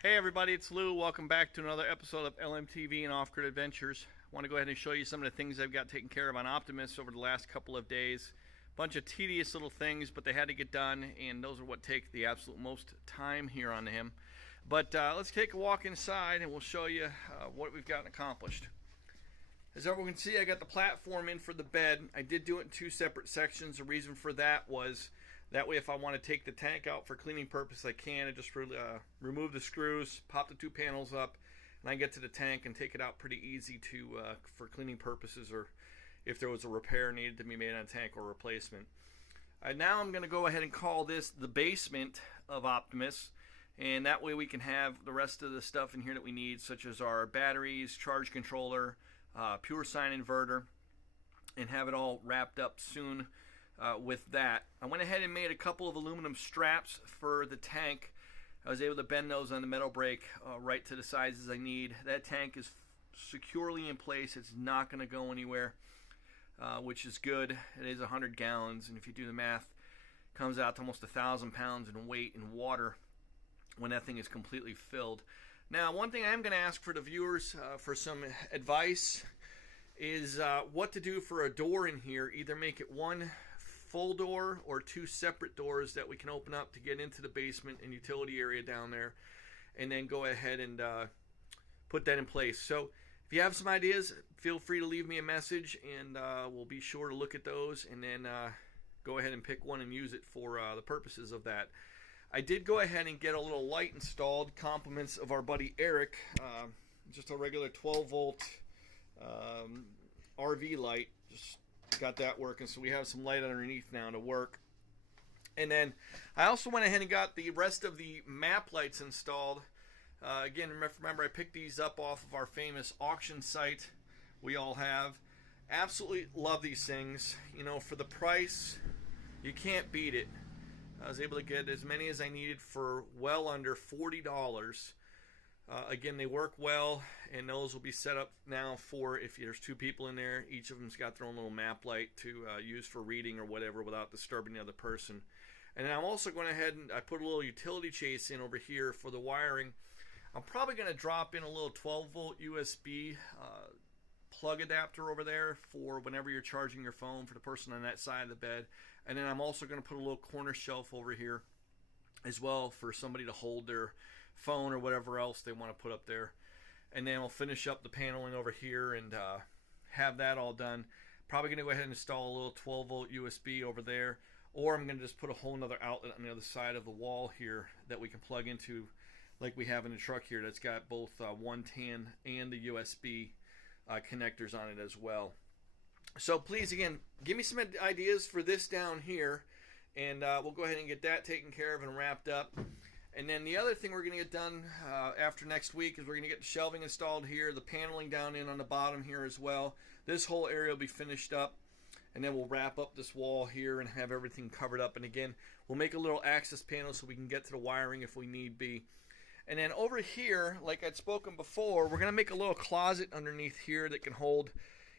Hey everybody, it's Lou. Welcome back to another episode of LMTV and Off-Grid Adventures. I want to go ahead and show you some of the things I've got taken care of on Optimus over the last couple of days. Bunch of tedious little things, but they had to get done, and those are what take the absolute most time here on him. But let's take a walk inside and we'll show you what we've gotten accomplished. As everyone can see, I got the platform in for the bed. I did do it in two separate sections. The reason for that was that way if I want to take the tank out for cleaning purpose, I can. I just remove the screws, pop the two panels up, and I get to the tank and take it out pretty easy for cleaning purposes, or if there was a repair needed to be made on a tank or replacement. Now I'm going to go ahead and call this the basement of Optimus, and that way we can have the rest of the stuff in here that we need, such as our batteries, charge controller, pure sine inverter, and have it all wrapped up soon. With that, I went ahead and made a couple of aluminum straps for the tank. I was able to bend those on the metal brake right to the sizes I need. That tank is securely in place. It's not going to go anywhere, which is good. It is 100 gallons, and if you do the math, it comes out to almost 1,000 pounds in weight in water when that thing is completely filled. Now, one thing I am going to ask for the viewers for some advice is what to do for a door in here. Either make it one full door or two separate doors that we can open up to get into the basement and utility area down there, and then go ahead and put that in place. So if you have some ideas, feel free to leave me a message, and we'll be sure to look at those and then go ahead and pick one and use it for the purposes of that. I did go ahead and get a little light installed, compliments of our buddy Eric, just a regular 12 volt RV light. Just got that working, so we have some light underneath now to work. And then I also went ahead and got the rest of the map lights installed. Again, remember I picked these up off of our famous auction site we all have. Absolutely love these things. You know, for the price, you can't beat it. I was able to get as many as I needed for well under $40. Again, they work well, and those will be set up now for if there's two people in there. Each of them's got their own little map light to use for reading or whatever without disturbing the other person. And then I'm also going ahead and I put a little utility chase in over here for the wiring. I'm probably going to drop in a little 12 volt USB plug adapter over there for whenever you're charging your phone for the person on that side of the bed. And then I'm also going to put a little corner shelf over here as well for somebody to hold their phone or whatever else they want to put up there. And then we'll finish up the paneling over here and have that all done. Probably going to go ahead and install a little 12 volt USB over there, or I'm going to just put a whole nother outlet on the other side of the wall here that we can plug into like we have in the truck here, that's got both 110 and the USB connectors on it as well. So please, again, give me some ideas for this down here, and we'll go ahead and get that taken care of and wrapped up. And then the other thing we're going to get done after next week is we're going to get the shelving installed here, the paneling down in on the bottom here as well. This whole area will be finished up, and then we'll wrap up this wall here and have everything covered up. And again, we'll make a little access panel so we can get to the wiring if we need be. And then over here, like I'd spoken before, we're going to make a little closet underneath here that can hold,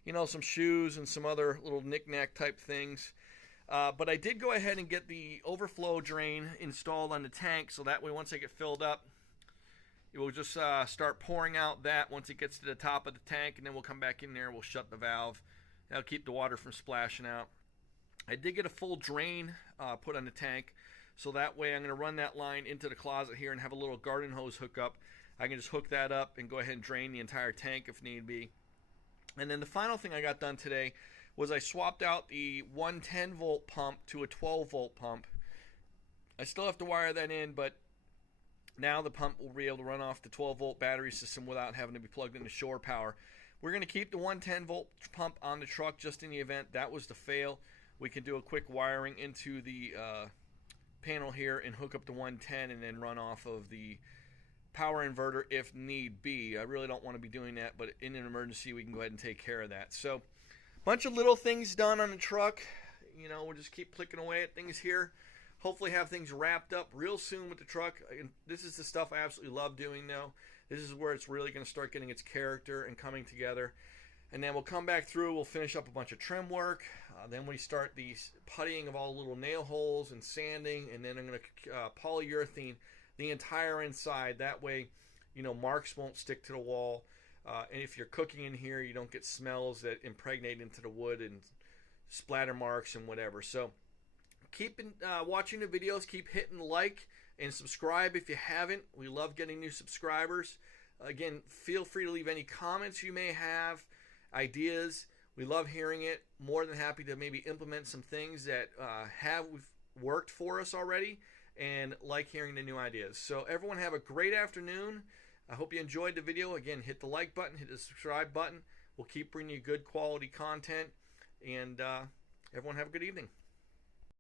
you know, some shoes and some other little knick-knack type things. But I did go ahead and get the overflow drain installed on the tank, so that way once I get filled up, it will just start pouring out that once it gets to the top of the tank, and then we'll come back in there, we'll shut the valve. That'll keep the water from splashing out. I did get a full drain put on the tank, so that way I'm going to run that line into the closet here and have a little garden hose hookup. I can just hook that up and go ahead and drain the entire tank if need be. And then the final thing I got done today was I swapped out the 110 volt pump to a 12 volt pump. I still have to wire that in, but now the pump will be able to run off the 12 volt battery system without having to be plugged into shore power. We're going to keep the 110 volt pump on the truck just in the event that was to fail. We can do a quick wiring into the panel here and hook up the 110 and then run off of the power inverter if need be. I really don't want to be doing that, but in an emergency we can go ahead and take care of that. So bunch of little things done on the truck. You know, we'll just keep clicking away at things here. Hopefully have things wrapped up real soon with the truck. And this is the stuff I absolutely love doing now. This is where it's really going to start getting its character and coming together. And then we'll come back through, we'll finish up a bunch of trim work. Then we start the puttying of all the little nail holes and sanding. And then I'm going to polyurethane the entire inside. That way, you know, marks won't stick to the wall. And if you're cooking in here, you don't get smells that impregnate into the wood and splatter marks and whatever. So keep watching the videos. Keep hitting like and subscribe if you haven't. We love getting new subscribers. Again, feel free to leave any comments you may have, ideas. We love hearing it. More than happy to maybe implement some things that have worked for us already, and like hearing the new ideas. So everyone have a great afternoon. I hope you enjoyed the video. Again, hit the like button, hit the subscribe button. We'll keep bringing you good quality content, and everyone have a good evening.